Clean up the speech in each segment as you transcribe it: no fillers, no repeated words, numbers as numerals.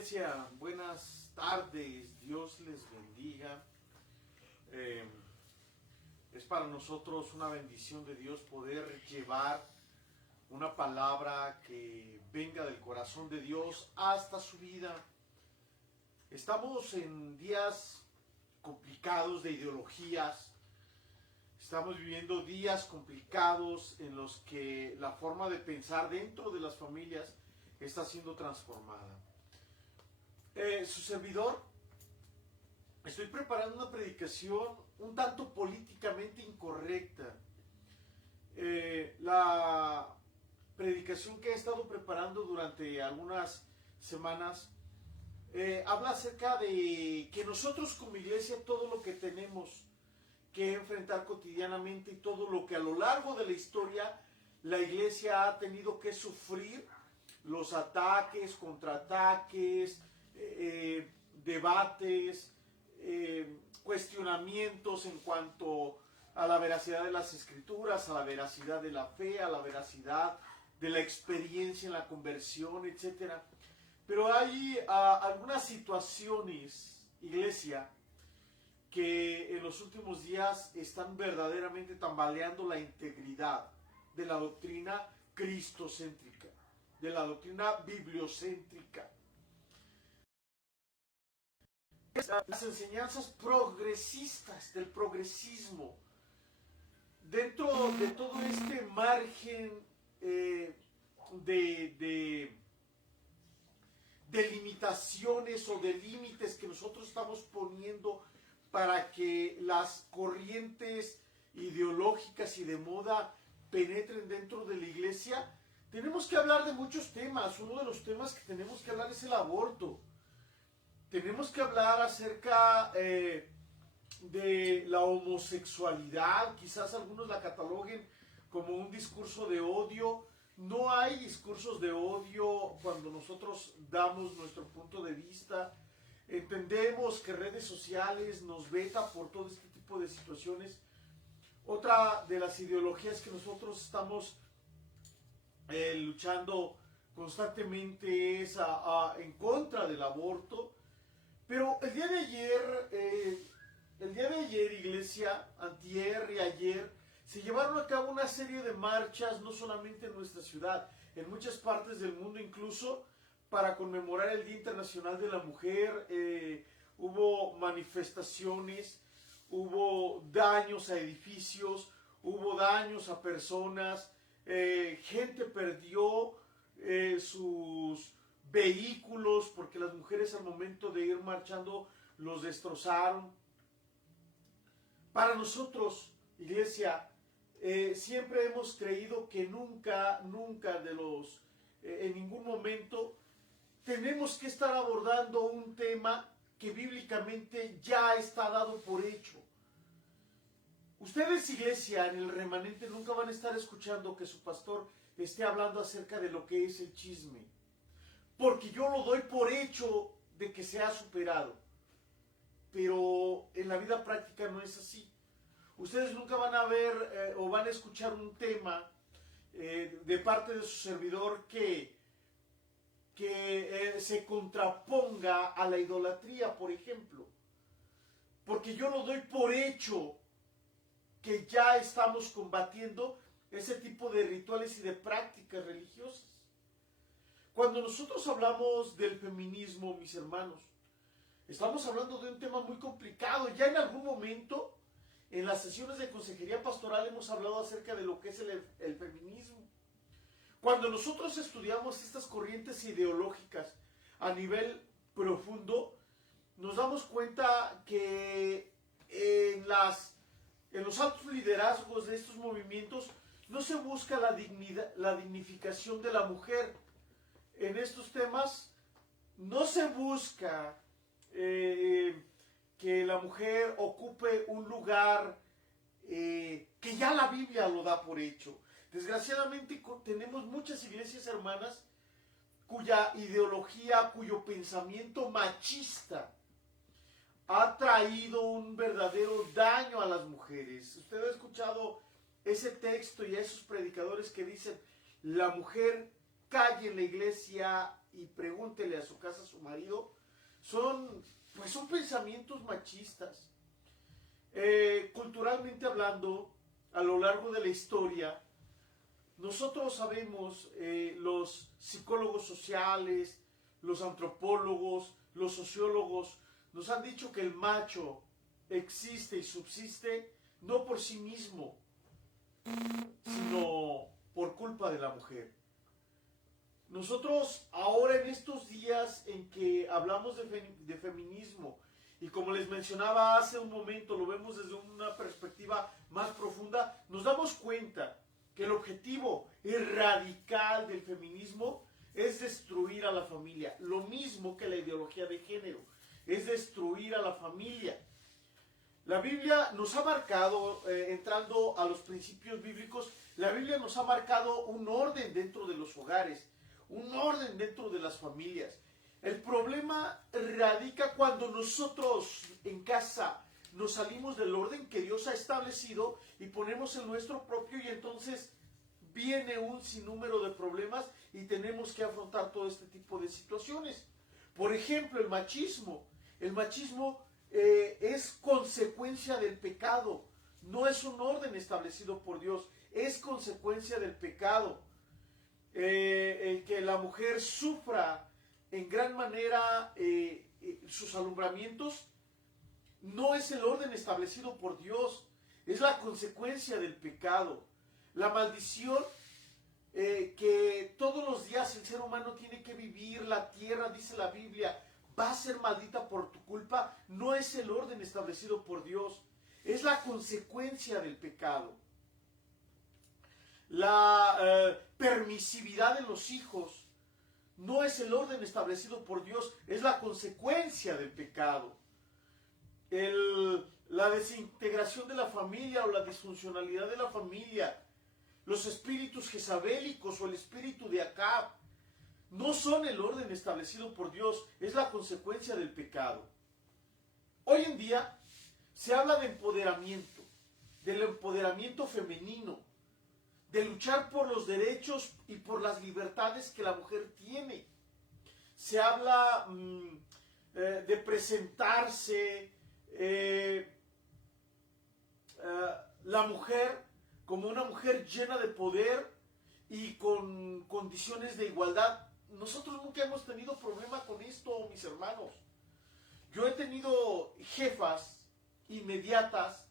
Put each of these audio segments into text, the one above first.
Iglesia, buenas tardes, Dios les bendiga. Es para nosotros una bendición de Dios poder llevar una palabra que venga del corazón de Dios hasta su vida. Estamos en días complicados de ideologías, estamos viviendo días complicados en los que la forma de pensar dentro de las familias está siendo transformada. Su servidor, estoy preparando una predicación un tanto políticamente incorrecta. La predicación que he estado preparando durante algunas semanas habla acerca de que nosotros como iglesia todo lo que tenemos que enfrentar cotidianamente y todo lo que a lo largo de la historia la iglesia ha tenido que sufrir, los ataques, contraataques, debates, cuestionamientos en cuanto a la veracidad de las escrituras, a la veracidad de la fe, a la veracidad de la experiencia en la conversión, etc. Pero hay algunas situaciones, iglesia, que en los últimos días están verdaderamente tambaleando la integridad de la doctrina cristocéntrica, de la doctrina bibliocéntrica. Las enseñanzas progresistas del progresismo, dentro de todo este margen de limitaciones o de límites que nosotros estamos poniendo para que las corrientes ideológicas y de moda penetren dentro de la iglesia, tenemos que hablar de muchos temas. Uno de los temas que tenemos que hablar es el aborto. Tenemos que hablar acerca de la homosexualidad. Quizás algunos la cataloguen como un discurso de odio. No hay discursos de odio cuando nosotros damos nuestro punto de vista. Entendemos que redes sociales nos veta por todo este tipo de situaciones. Otra de las ideologías que nosotros estamos luchando constantemente es en contra del aborto. Pero el día de ayer, iglesia, antier y ayer, se llevaron a cabo una serie de marchas, no solamente en nuestra ciudad, en muchas partes del mundo, incluso para conmemorar el Día Internacional de la Mujer. Hubo manifestaciones, hubo daños a edificios, hubo daños a personas, gente perdió sus vehículos porque las mujeres al momento de ir marchando los destrozaron. Para nosotros, iglesia, siempre hemos creído que nunca en ningún momento tenemos que estar abordando un tema que bíblicamente ya está dado por hecho. Ustedes, iglesia, en el remanente nunca van a estar escuchando que su pastor esté hablando acerca de lo que es el chisme, porque yo lo doy por hecho de que se ha superado. Pero en la vida práctica no es así. Ustedes nunca van a ver o van a escuchar un tema de parte de su servidor que se contraponga a la idolatría, por ejemplo. Porque yo lo doy por hecho que ya estamos combatiendo ese tipo de rituales y de prácticas religiosas. Cuando nosotros hablamos del feminismo, mis hermanos, estamos hablando de un tema muy complicado. Ya en algún momento, en las sesiones de consejería pastoral, hemos hablado acerca de lo que es el feminismo. Cuando nosotros estudiamos estas corrientes ideológicas a nivel profundo, nos damos cuenta que en los altos liderazgos de estos movimientos no se busca la dignificación de la mujer. En estos temas no se busca que la mujer ocupe un lugar que ya la Biblia lo da por hecho. Desgraciadamente tenemos muchas iglesias hermanas cuya ideología, cuyo pensamiento machista ha traído un verdadero daño a las mujeres. Usted ha escuchado ese texto y a esos predicadores que dicen: la mujer calle en la iglesia y pregúntele a su casa a su marido, son pensamientos machistas. Culturalmente hablando, a lo largo de la historia, nosotros sabemos, los psicólogos sociales, los antropólogos, los sociólogos, nos han dicho que el macho existe y subsiste no por sí mismo, sino por culpa de la mujer. Nosotros ahora en estos días en que hablamos de feminismo, y como les mencionaba hace un momento, lo vemos desde una perspectiva más profunda, nos damos cuenta que el objetivo radical del feminismo es destruir a la familia, lo mismo que la ideología de género, es destruir a la familia. La Biblia nos ha marcado, entrando a los principios bíblicos, la Biblia nos ha marcado un orden dentro de los hogares, un orden dentro de las familias. El problema radica cuando nosotros en casa nos salimos del orden que Dios ha establecido y ponemos el nuestro propio, y entonces viene un sinnúmero de problemas y tenemos que afrontar todo este tipo de situaciones. Por ejemplo, el machismo. El machismo es consecuencia del pecado, no es un orden establecido por Dios, es consecuencia del pecado. El que la mujer sufra en gran manera sus alumbramientos no es el orden establecido por Dios, es la consecuencia del pecado. La maldición que todos los días el ser humano tiene que vivir, la tierra, dice la Biblia, va a ser maldita por tu culpa, no es el orden establecido por Dios, es la consecuencia del pecado. La permisividad de los hijos no es el orden establecido por Dios, es la consecuencia del pecado. La desintegración de la familia o la disfuncionalidad de la familia, los espíritus jezabélicos o el espíritu de Acab, no son el orden establecido por Dios, es la consecuencia del pecado. Hoy en día se habla de empoderamiento, del empoderamiento femenino, de luchar por los derechos y por las libertades que la mujer tiene. Se habla de presentarse la mujer como una mujer llena de poder y con condiciones de igualdad. Nosotros nunca hemos tenido problema con esto, mis hermanos. Yo he tenido jefas inmediatas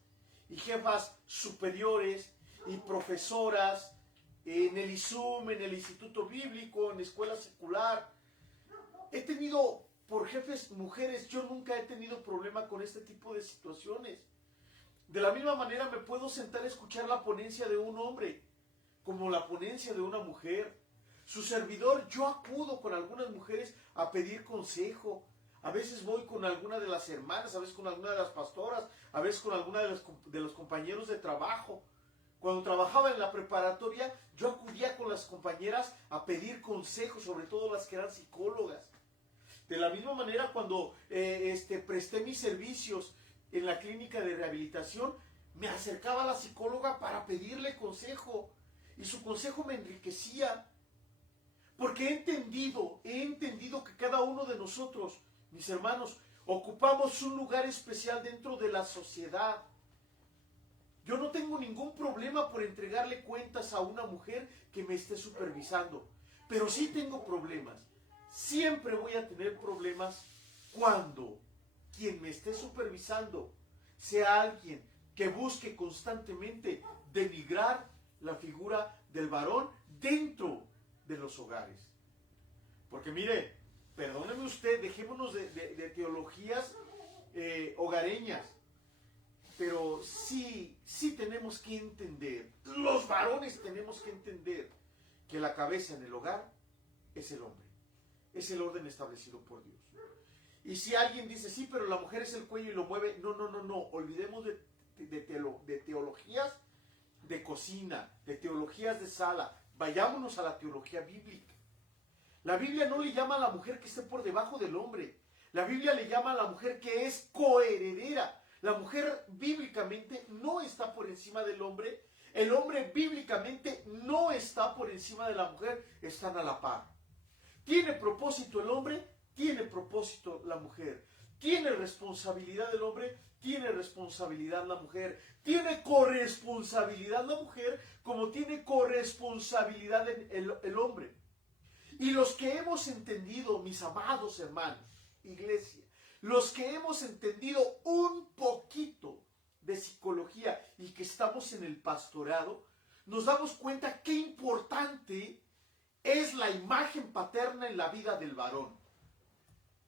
y jefas superiores y profesoras en el ISUM, en el Instituto Bíblico, en la escuela secular. He tenido por jefes mujeres, yo nunca he tenido problema con este tipo de situaciones. De la misma manera me puedo sentar a escuchar la ponencia de un hombre, como la ponencia de una mujer. Su servidor, yo acudo con algunas mujeres a pedir consejo. A veces voy con alguna de las hermanas, a veces con alguna de las pastoras, a veces con alguna de los compañeros de trabajo. Cuando trabajaba en la preparatoria, yo acudía con las compañeras a pedir consejos, sobre todo las que eran psicólogas. De la misma manera, cuando presté mis servicios en la clínica de rehabilitación, me acercaba a la psicóloga para pedirle consejo. Y su consejo me enriquecía. Porque he entendido que cada uno de nosotros, mis hermanos, ocupamos un lugar especial dentro de la sociedad. Yo no tengo ningún problema por entregarle cuentas a una mujer que me esté supervisando, pero sí tengo problemas. Siempre voy a tener problemas cuando quien me esté supervisando sea alguien que busque constantemente denigrar la figura del varón dentro de los hogares. Porque mire, perdóneme usted, dejémonos de teologías hogareñas. Pero sí tenemos que entender, los varones tenemos que entender que la cabeza en el hogar es el hombre. Es el orden establecido por Dios. Y si alguien dice, sí, pero la mujer es el cuello y lo mueve, no. Olvidemos de teologías de cocina, de teologías de sala. Vayámonos a la teología bíblica. La Biblia no le llama a la mujer que esté por debajo del hombre. La Biblia le llama a la mujer que es coheredera. La mujer bíblicamente no está por encima del hombre El hombre bíblicamente no está por encima de la mujer, están a la par. ¿Tiene propósito el hombre? Tiene propósito la mujer. ¿Tiene responsabilidad el hombre? Tiene responsabilidad la mujer. ¿Tiene corresponsabilidad la mujer como tiene corresponsabilidad el hombre? Y los que hemos entendido, mis amados hermanos, iglesia, los que hemos entendido un poquito de psicología y que estamos en el pastorado, nos damos cuenta qué importante es la imagen paterna en la vida del varón.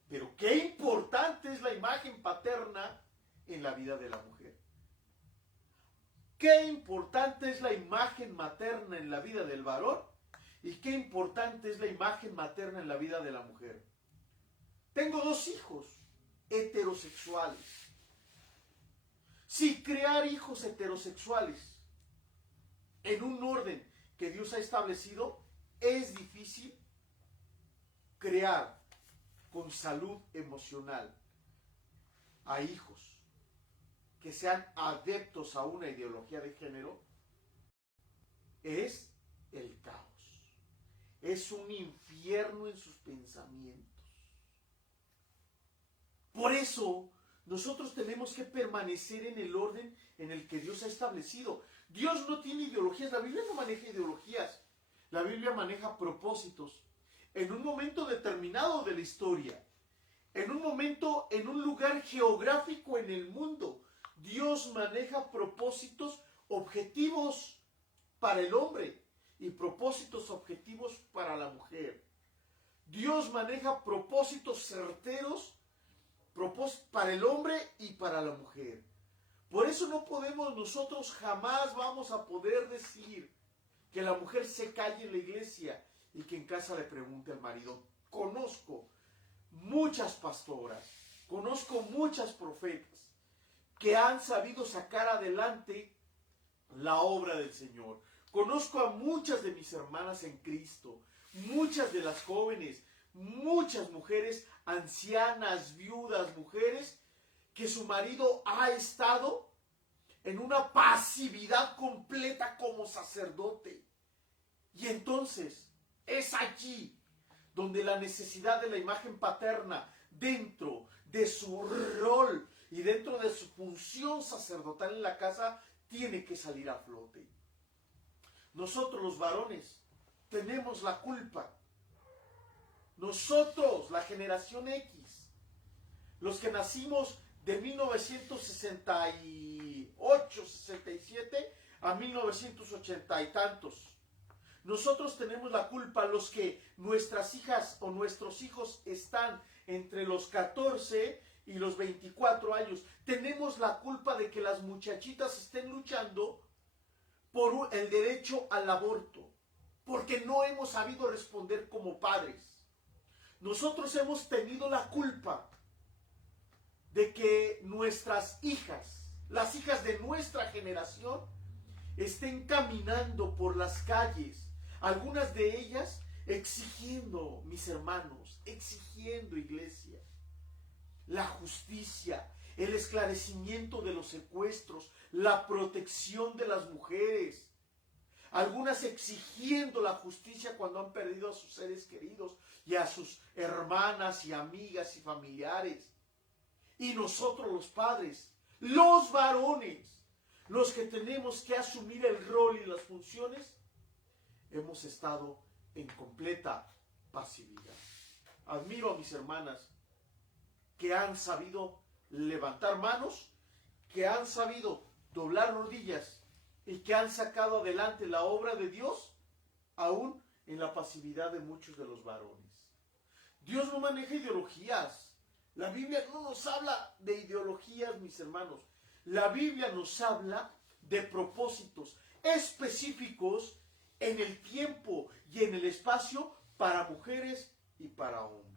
Pero qué importante es la imagen paterna en la vida de la mujer. Qué importante es la imagen materna en la vida del varón y qué importante es la imagen materna en la vida de la mujer. Tengo 2 hijos heterosexuales. Si crear hijos heterosexuales en un orden que Dios ha establecido es difícil, crear con salud emocional a hijos que sean adeptos a una ideología de género es el caos. Es un infierno en sus pensamientos. Por eso nosotros tenemos que permanecer en el orden en el que Dios ha establecido. Dios no tiene ideologías, la Biblia no maneja ideologías. La Biblia maneja propósitos. En un momento determinado de la historia, en un momento, en un lugar geográfico en el mundo, Dios maneja propósitos objetivos para el hombre y propósitos objetivos para la mujer. Dios maneja propósitos certeros para el hombre y para la mujer. Por eso no podemos, nosotros jamás vamos a poder decir que la mujer se calle en la iglesia y que en casa le pregunte al marido. Conozco muchas pastoras, conozco muchas profetas que han sabido sacar adelante la obra del Señor. Conozco a muchas de mis hermanas en Cristo, muchas de las jóvenes, muchas mujeres ancianas, viudas, mujeres que su marido ha estado en una pasividad completa como sacerdote. Y entonces es allí donde la necesidad de la imagen paterna dentro de su rol y dentro de su función sacerdotal en la casa tiene que salir a flote. Nosotros los varones tenemos la culpa. Nosotros, la generación X, los que nacimos de 1968, 67 a 1980 y tantos, nosotros tenemos la culpa, los que nuestras hijas o nuestros hijos están entre los 14 y los 24 años. Tenemos la culpa de que las muchachitas estén luchando por el derecho al aborto, porque no hemos sabido responder como padres. Nosotros hemos tenido la culpa de que nuestras hijas, las hijas de nuestra generación, estén caminando por las calles, algunas de ellas exigiendo, mis hermanos, exigiendo, iglesia, la justicia, el esclarecimiento de los secuestros, la protección de las mujeres. Algunas exigiendo la justicia cuando han perdido a sus seres queridos y a sus hermanas y amigas y familiares. Y nosotros los padres, los varones, los que tenemos que asumir el rol y las funciones, hemos estado en completa pasividad. Admiro a mis hermanas que han sabido levantar manos, que han sabido doblar rodillas y que han sacado adelante la obra de Dios, aún en la pasividad de muchos de los varones. Dios no maneja ideologías. La Biblia no nos habla de ideologías, mis hermanos. La Biblia nos habla de propósitos específicos en el tiempo y en el espacio para mujeres y para hombres.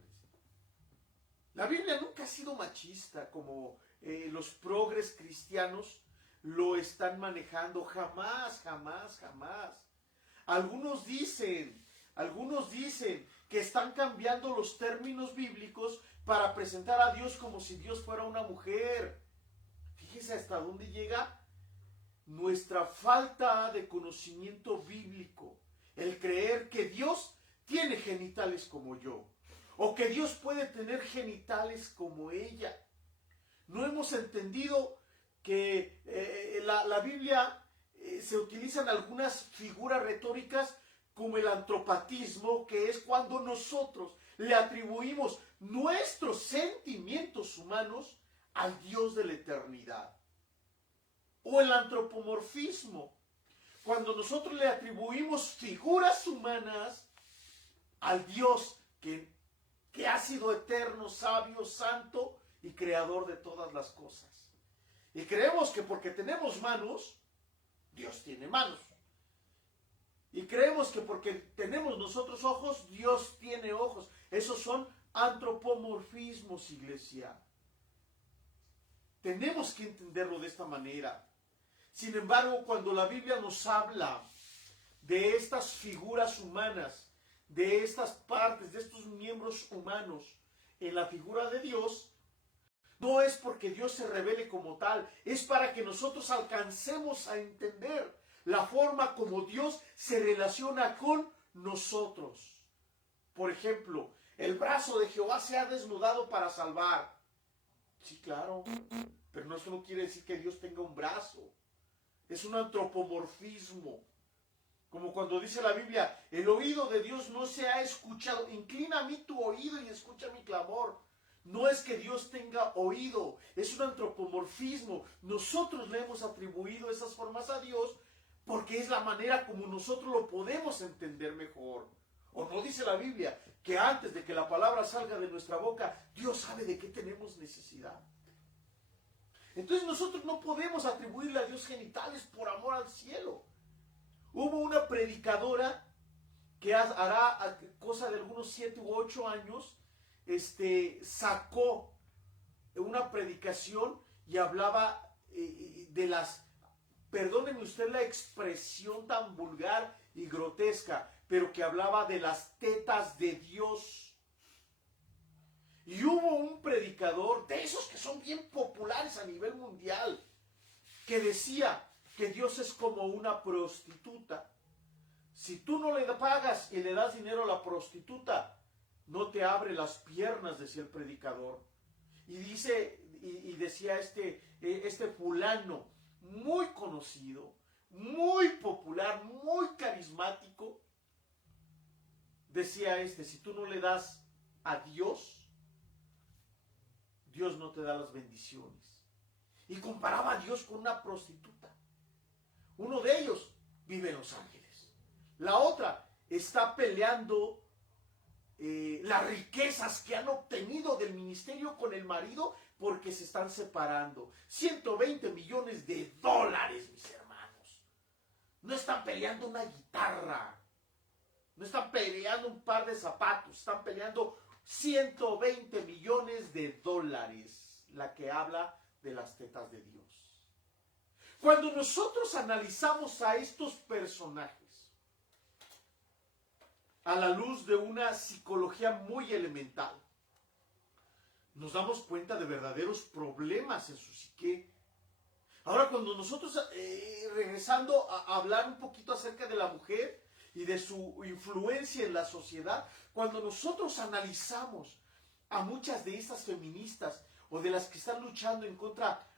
La Biblia nunca ha sido machista como los progres cristianos lo están manejando. Jamás, jamás, jamás. Algunos dicen que están cambiando los términos bíblicos para presentar a Dios como si Dios fuera una mujer. Fíjese hasta dónde llega nuestra falta de conocimiento bíblico, el creer que Dios tiene genitales como yo, o que Dios puede tener genitales como ella. No hemos entendido que la Biblia se utilizan algunas figuras retóricas como el antropatismo, que es cuando nosotros le atribuimos nuestros sentimientos humanos al Dios de la eternidad. O el antropomorfismo, cuando nosotros le atribuimos figuras humanas al Dios que ha sido eterno, sabio, santo y creador de todas las cosas. Y creemos que porque tenemos manos, Dios tiene manos. Y creemos que porque tenemos nosotros ojos, Dios tiene ojos. Esos son antropomorfismos, iglesia. Tenemos que entenderlo de esta manera. Sin embargo, cuando la Biblia nos habla de estas figuras humanas, de estas partes, de estos miembros humanos en la figura de Dios, no es porque Dios se revele como tal, es para que nosotros alcancemos a entender la forma como Dios se relaciona con nosotros. Por ejemplo, el brazo de Jehová se ha desnudado para salvar. Sí, claro, pero eso no quiere decir que Dios tenga un brazo. Es un antropomorfismo. Como cuando dice la Biblia, el oído de Dios no se ha escuchado. Inclina a mí tu oído y escucha mi clamor. No es que Dios tenga oído, es un antropomorfismo. Nosotros le hemos atribuido esas formas a Dios porque es la manera como nosotros lo podemos entender mejor. ¿O no dice la Biblia que antes de que la palabra salga de nuestra boca, Dios sabe de qué tenemos necesidad? Entonces nosotros no podemos atribuirle a Dios genitales por amor al cielo. Hubo una predicadora que hará cosa de algunos 7 u 8 años, sacó una predicación y hablaba de las, perdónenme usted la expresión tan vulgar y grotesca, pero que hablaba de las tetas de Dios. Y hubo un predicador, de esos que son bien populares a nivel mundial, que decía que Dios es como una prostituta. Si tú no le pagas y le das dinero a la prostituta, no te abre las piernas, decía el predicador. Y decía este fulano, muy conocido, muy popular, muy carismático, decía si tú no le das a Dios, Dios no te da las bendiciones. Y comparaba a Dios con una prostituta. Uno de ellos vive en Los Ángeles. La otra está peleando las riquezas que han obtenido del ministerio con el marido porque se están separando. 120 millones de dólares, mis hermanos. No están peleando una guitarra. No están peleando un par de zapatos. Están peleando 120 millones de dólares. La que habla de las tetas de Dios. Cuando nosotros analizamos a estos personajes a la luz de una psicología muy elemental, nos damos cuenta de verdaderos problemas en su psique. Ahora, cuando nosotros, regresando a hablar un poquito acerca de la mujer y de su influencia en la sociedad, cuando nosotros analizamos a muchas de estas feministas o de las que están luchando en contra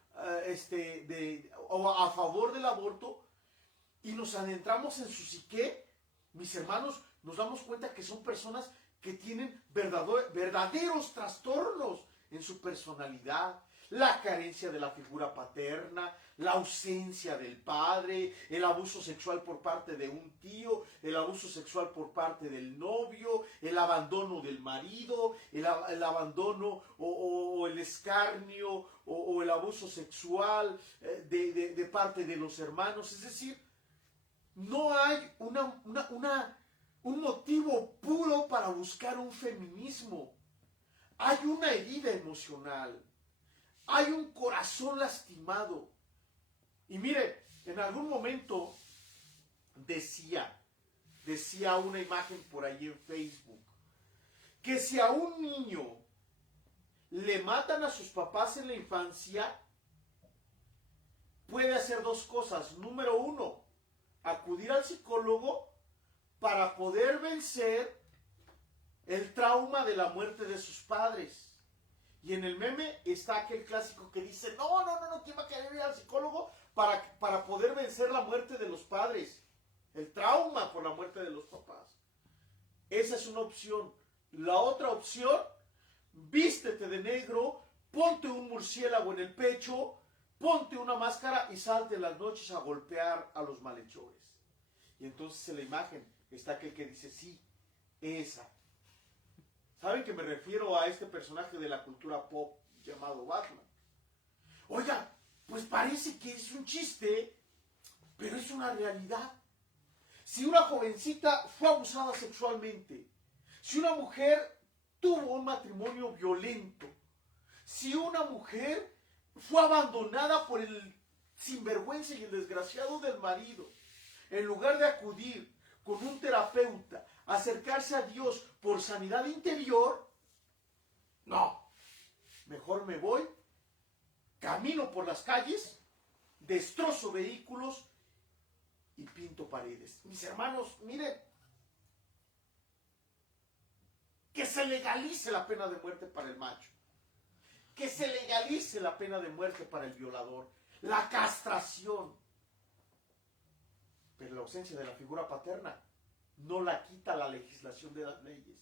o a favor del aborto y nos adentramos en su psique, mis hermanos, nos damos cuenta que son personas que tienen verdaderos trastornos en su personalidad. La carencia de la figura paterna, la ausencia del padre, el abuso sexual por parte de un tío, el abuso sexual por parte del novio, el abandono del marido, el abandono o el escarnio o el abuso sexual de parte de los hermanos. Es decir, no hay un motivo puro para buscar un feminismo. Hay una herida emocional. Hay un corazón lastimado. Y mire, en algún momento decía una imagen por ahí en Facebook, que si a un niño le matan a sus papás en la infancia, puede hacer dos cosas. Número uno, acudir al psicólogo para poder vencer el trauma de la muerte de sus padres. Y en el meme está aquel clásico que dice, no, ¿quién va a querer ir al psicólogo para poder vencer la muerte de los padres? El trauma por la muerte de los papás. Esa es una opción. La otra opción, vístete de negro, ponte un murciélago en el pecho, ponte una máscara y salte en las noches a golpear a los malhechores. Y entonces en la imagen está aquel que dice, sí, esa. ¿Saben que me refiero a este personaje de la cultura pop llamado Batman? Oiga, pues parece que es un chiste, pero es una realidad. Si una jovencita fue abusada sexualmente, si una mujer tuvo un matrimonio violento, si una mujer fue abandonada por el sinvergüenza y el desgraciado del marido, en lugar de acudir con un terapeuta, acercarse a Dios por sanidad interior, no, mejor me voy, camino por las calles, destrozo vehículos y pinto paredes. Mis hermanos, miren, que se legalice la pena de muerte para el macho, que se legalice la pena de muerte para el violador, la castración, pero la ausencia de la figura paterna no la quita la legislación de las leyes.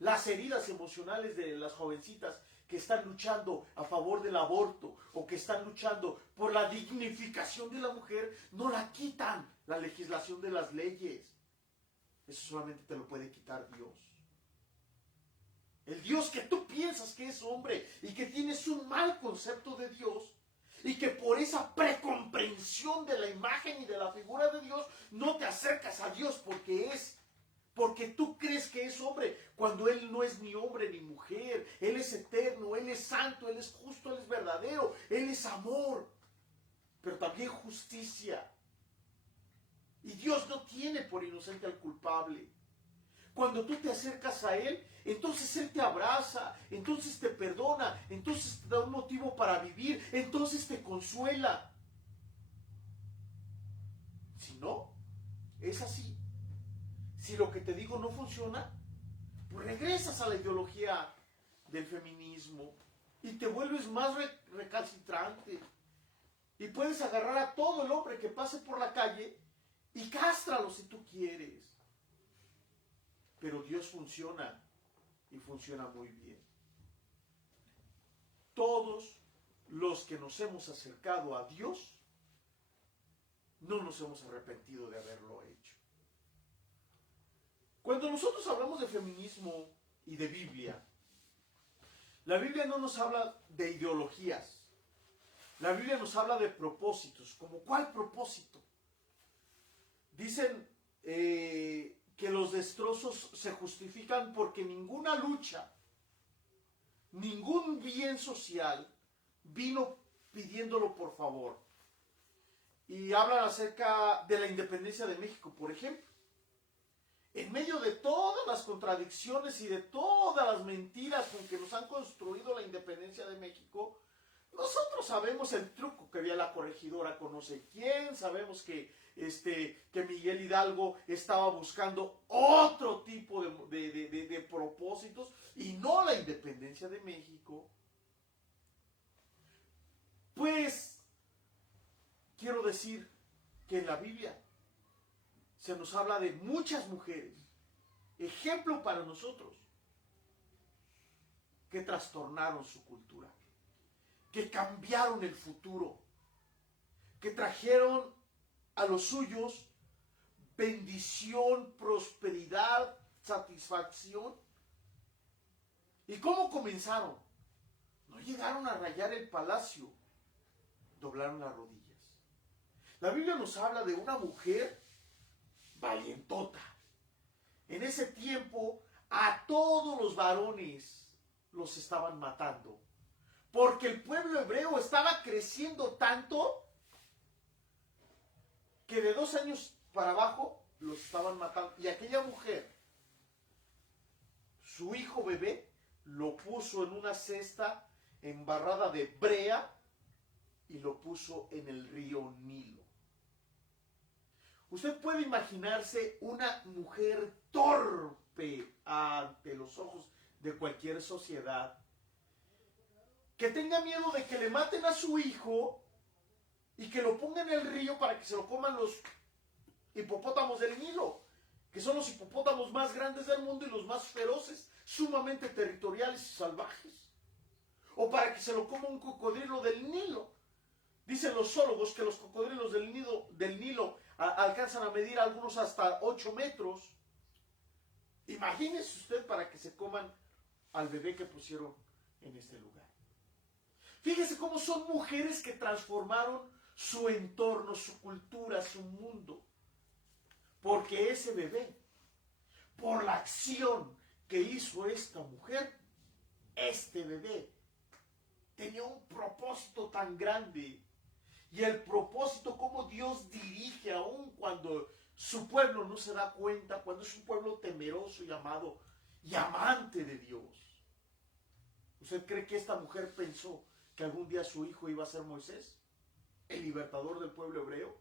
Las heridas emocionales de las jovencitas que están luchando a favor del aborto o que están luchando por la dignificación de la mujer, no la quitan la legislación de las leyes. Eso solamente te lo puede quitar Dios. El Dios que tú piensas que es hombre y que tienes un mal concepto de Dios y que por esa precomprensión de la imagen y de la figura de Dios no te acercas a Dios porque tú crees que es hombre, cuando Él no es ni hombre ni mujer. Él es eterno, Él es santo, Él es justo, Él es verdadero, Él es amor, pero también justicia. Y Dios no tiene por inocente al culpable. Cuando tú te acercas a Él, entonces Él te abraza, entonces te perdona, entonces te da un motivo para vivir, entonces te consuela. Si no, es así. Si lo que te digo no funciona, pues regresas a la ideología del feminismo y te vuelves más recalcitrante. Y puedes agarrar a todo el hombre que pase por la calle y cástralo si tú quieres. Pero Dios funciona y funciona muy bien. Todos los que nos hemos acercado a Dios no nos hemos arrepentido de haberlo hecho. Cuando nosotros hablamos de feminismo y de Biblia, la Biblia no nos habla de ideologías. La Biblia nos habla de propósitos. ¿Cómo cuál propósito? Dicen que los destrozos se justifican porque ninguna lucha, ningún bien social vino pidiéndolo por favor. Y hablan acerca de la independencia de México, por ejemplo. En medio de todas las contradicciones y de todas las mentiras con que nos han construido la independencia de México, nosotros sabemos el truco que había la corregidora con no sé quién, sabemos que Miguel Hidalgo estaba buscando otro tipo de propósitos y no la independencia de México. Pues quiero decir que en la Biblia se nos habla de muchas mujeres, ejemplo para nosotros, que trastornaron su cultura, que cambiaron el futuro, que trajeron a los suyos bendición, prosperidad, satisfacción. ¿Y cómo comenzaron? No llegaron a rayar el palacio, doblaron las rodillas. La Biblia nos habla de una mujer valientota. En ese tiempo a todos los varones los estaban matando, porque el pueblo hebreo estaba creciendo tanto que de 2 años para abajo los estaban matando. Y aquella mujer, su hijo bebé, lo puso en una cesta embarrada de brea y lo puso en el río Nilo. Usted puede imaginarse una mujer torpe ante los ojos de cualquier sociedad, que tenga miedo de que le maten a su hijo y que lo pongan en el río para que se lo coman los hipopótamos del Nilo, que son los hipopótamos más grandes del mundo y los más feroces, sumamente territoriales y salvajes. O para que se lo coma un cocodrilo del Nilo. Dicen los zoólogos que los cocodrilos del Nilo alcanzan a medir algunos hasta 8 metros. Imagínese usted para que se coman al bebé que pusieron en este lugar. Fíjese cómo son mujeres que transformaron su entorno, su cultura, su mundo. Porque ese bebé, por la acción que hizo esta mujer, este bebé tenía un propósito tan grande. Y el propósito, cómo Dios dirige aún cuando su pueblo no se da cuenta, cuando es un pueblo temeroso y amado y amante de Dios. ¿Usted cree que esta mujer pensó que algún día su hijo iba a ser Moisés, el libertador del pueblo hebreo?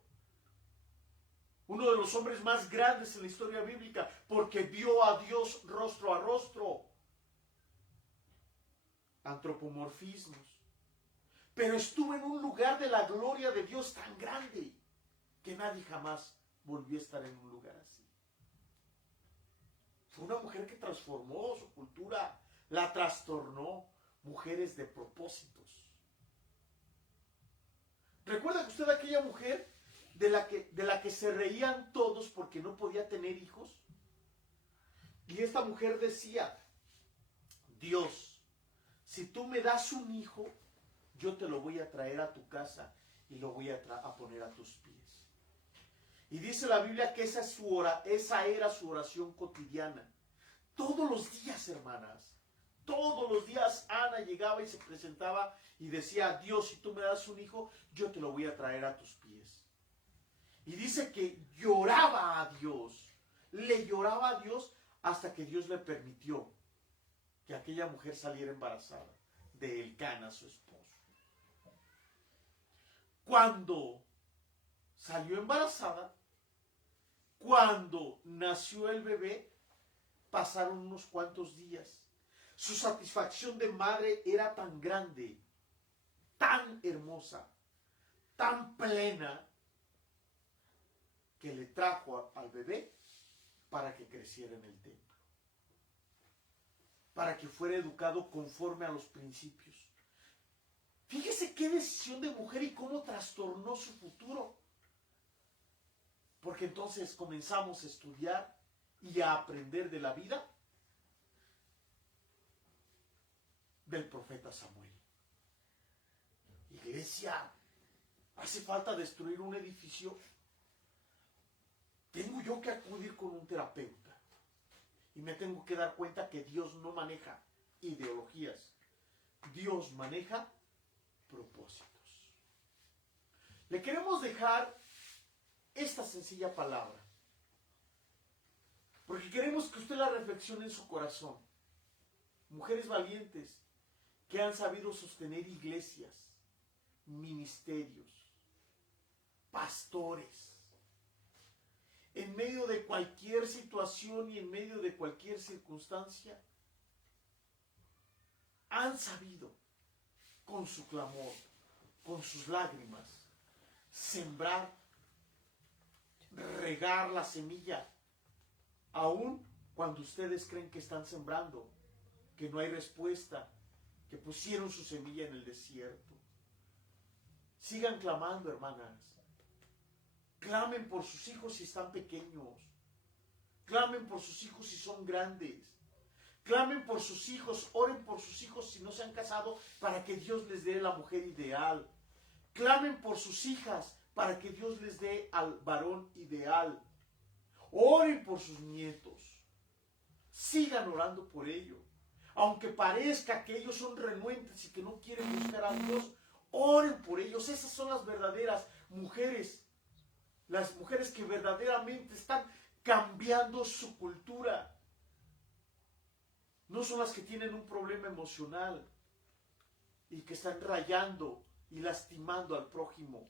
Uno de los hombres más grandes en la historia bíblica, porque vio a Dios rostro a rostro. Antropomorfismos. Pero estuvo en un lugar de la gloria de Dios tan grande que nadie jamás volvió a estar en un lugar así. Fue una mujer que transformó su cultura, la trastornó. Mujeres de propósitos. ¿Recuerda usted aquella mujer de la que se reían todos porque no podía tener hijos? Y esta mujer decía: Dios, si tú me das un hijo, yo te lo voy a traer a tu casa y lo voy a poner a tus pies. Y dice la Biblia que esa era su oración cotidiana. Todos los días, hermanas, todos los días Ana llegaba y se presentaba y decía: Dios, si tú me das un hijo, yo te lo voy a traer a tus pies. Y dice que lloraba a Dios, le lloraba a Dios hasta que Dios le permitió que aquella mujer saliera embarazada de Elcana, su esposo. Cuando salió embarazada, cuando nació el bebé, pasaron unos cuantos días. Su satisfacción de madre era tan grande, tan hermosa, tan plena, que le trajo al bebé para que creciera en el templo, para que fuera educado conforme a los principios. Fíjese qué decisión de mujer y cómo trastornó su futuro. Porque entonces comenzamos a estudiar y a aprender de la vida del profeta Samuel. Iglesia, ¿hace falta destruir un edificio? Tengo yo que acudir con un terapeuta y me tengo que dar cuenta que Dios no maneja ideologías, Dios maneja propósitos. Le queremos dejar esta sencilla palabra, porque queremos que usted la reflexione en su corazón. Mujeres valientes que han sabido sostener iglesias, ministerios, pastores, en medio de cualquier situación y en medio de cualquier circunstancia, han sabido con su clamor, con sus lágrimas, sembrar, regar la semilla, aun cuando ustedes creen que están sembrando, que no hay respuesta, que pusieron su semilla en el desierto. Sigan clamando, hermanas. Clamen por sus hijos si están pequeños. Clamen por sus hijos si son grandes. Clamen por sus hijos, oren por sus hijos si no se han casado, para que Dios les dé la mujer ideal. Clamen por sus hijas para que Dios les dé al varón ideal. Oren por sus nietos. Sigan orando por ellos. Aunque parezca que ellos son renuentes y que no quieren buscar a Dios, oren por ellos. Esas son las verdaderas mujeres. Las mujeres que verdaderamente están cambiando su cultura. No son las que tienen un problema emocional y que están rayando y lastimando al prójimo.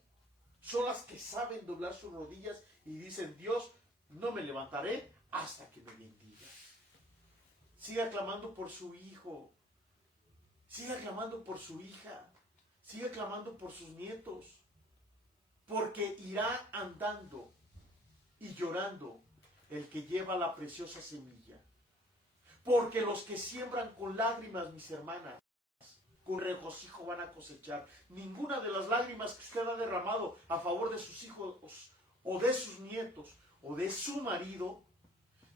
Son las que saben doblar sus rodillas y dicen, Dios, no me levantaré hasta que me bendiga. Siga clamando por su hijo. Siga clamando por su hija. Siga clamando por sus nietos. Porque irá andando y llorando el que lleva la preciosa semilla. Porque los que siembran con lágrimas, mis hermanas, con regocijo van a cosechar. Ninguna de las lágrimas que usted ha derramado a favor de sus hijos o de sus nietos o de su marido,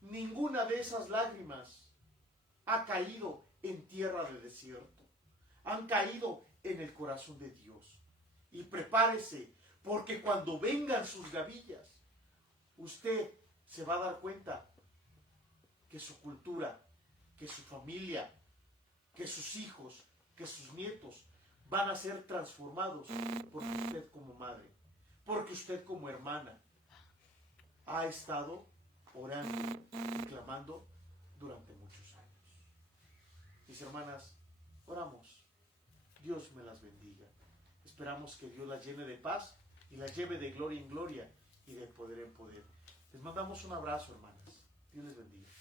ninguna de esas lágrimas ha caído en tierra de desierto. Han caído en el corazón de Dios. Y prepárese, porque cuando vengan sus gavillas, usted se va a dar cuenta que su cultura, que su familia, que sus hijos, que sus nietos van a ser transformados porque usted como madre, porque usted como hermana ha estado orando y clamando durante muchos años. Mis hermanas, oramos. Dios me las bendiga. Esperamos que Dios las llene de paz y las lleve de gloria en gloria y de poder en poder. Les mandamos un abrazo, hermanas. Dios les bendiga.